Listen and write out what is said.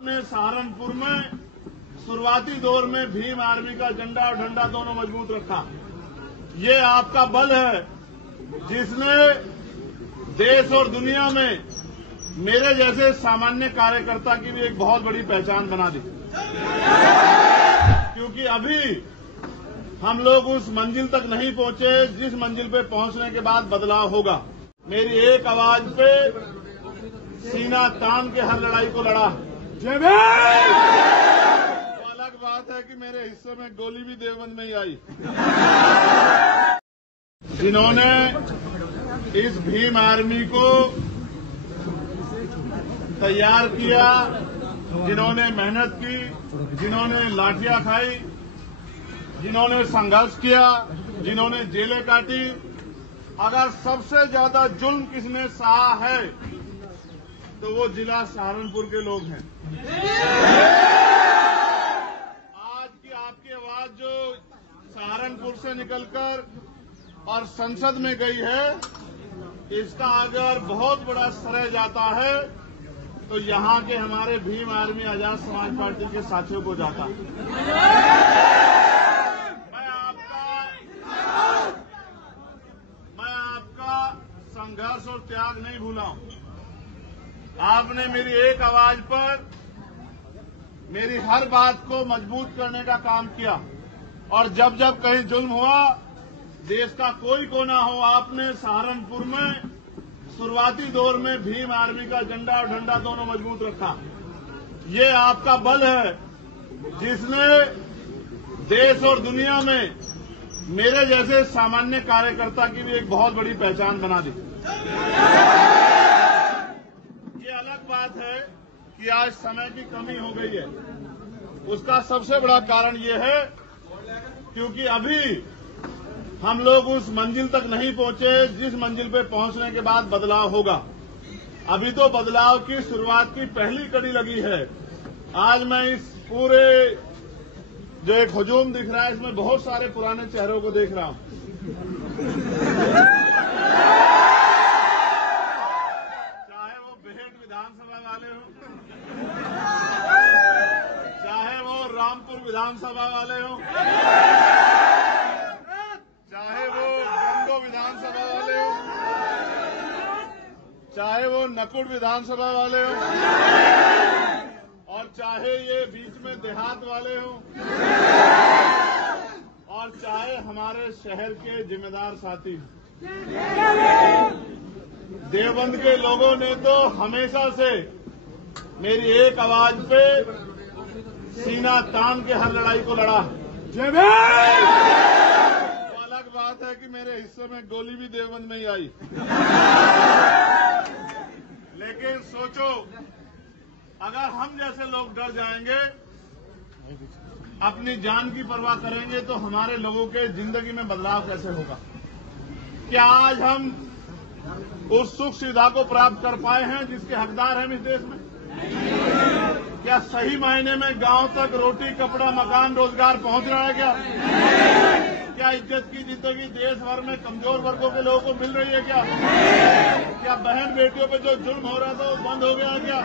ने सहारनपुर में शुरुआती दौर में भीम आर्मी का झंडा और डंडा दोनों मजबूत रखा। ये आपका बल है जिसने देश और दुनिया में मेरे जैसे सामान्य कार्यकर्ता की भी एक बहुत बड़ी पहचान बना दी। क्योंकि अभी हम लोग उस मंजिल तक नहीं पहुंचे जिस मंजिल पे पहुंचने के बाद बदलाव होगा। मेरी एक आवाज पे सीना तान के हर लड़ाई को लड़ा। तो अलग बात है कि मेरे हिस्से में गोली भी देवबंद में ही आई। जिन्होंने इस भीम आर्मी को तैयार किया, जिन्होंने मेहनत की, जिन्होंने लाठियां खाई, जिन्होंने संघर्ष किया, जिन्होंने जेलें काटी, अगर सबसे ज्यादा जुल्म किसने सहा है तो वो जिला सहारनपुर के लोग हैं। आज की आपकी आवाज जो सहारनपुर से निकलकर और संसद में गई है, इसका अगर बहुत बड़ा श्रेय जाता है तो यहां के हमारे भीम आर्मी आजाद समाज पार्टी के साथियों को जाता है। मैं आपका संघर्ष और त्याग नहीं भूला हूं। आपने मेरी एक आवाज पर मेरी हर बात को मजबूत करने का काम किया और जब जब कहीं जुल्म हुआ, देश का कोई कोना हो, आपने सहारनपुर में शुरुआती दौर में भीम आर्मी का झंडा और डंडा दोनों मजबूत रखा। ये आपका बल है जिसने देश और दुनिया में मेरे जैसे सामान्य कार्यकर्ता की भी एक बहुत बड़ी पहचान बना दी। ये अलग बात है कि आज समय की कमी हो गई है। उसका सबसे बड़ा कारण ये है क्योंकि अभी हम लोग उस मंजिल तक नहीं पहुंचे जिस मंजिल पे पहुंचने के बाद बदलाव होगा। अभी तो बदलाव की शुरुआत की पहली कड़ी लगी है। आज मैं इस पूरे जो एक हुजूम दिख रहा है, इसमें बहुत सारे पुराने चेहरों को देख रहा हूं। चाहे वो बेहट विधानसभा वाले हों, चाहे वो रामपुर विधानसभा वाले हों, चाहे वो गंगो विधानसभा वाले हों, चाहे वो नकुड़ विधानसभा वाले हों, और चाहे ये बीच में देहात वाले हों, और चाहे हमारे शहर के जिम्मेदार साथी हों। देवबंद के लोगों ने तो हमेशा से मेरी एक आवाज पे सीना तान के हर लड़ाई को लड़ा। तो अलग बात है कि मेरे हिस्से में गोली भी देवबंद में ही आई। लेकिन सोचो, अगर हम जैसे लोग डर जाएंगे, अपनी जान की परवाह करेंगे, तो हमारे लोगों के जिंदगी में बदलाव कैसे होगा? क्या आज हम उस सुख सुविधा को प्राप्त कर पाए हैं जिसके हकदार हैं इस देश में? क्या सही मायने में गांव तक रोटी, कपड़ा, मकान, रोजगार पहुंच रहा है? क्या इज्जत की जिंदगी देश भर में कमजोर वर्गों के लोगों को मिल रही है? क्या बहन बेटियों पे जो जुल्म हो रहा था वो बंद हो गया? क्या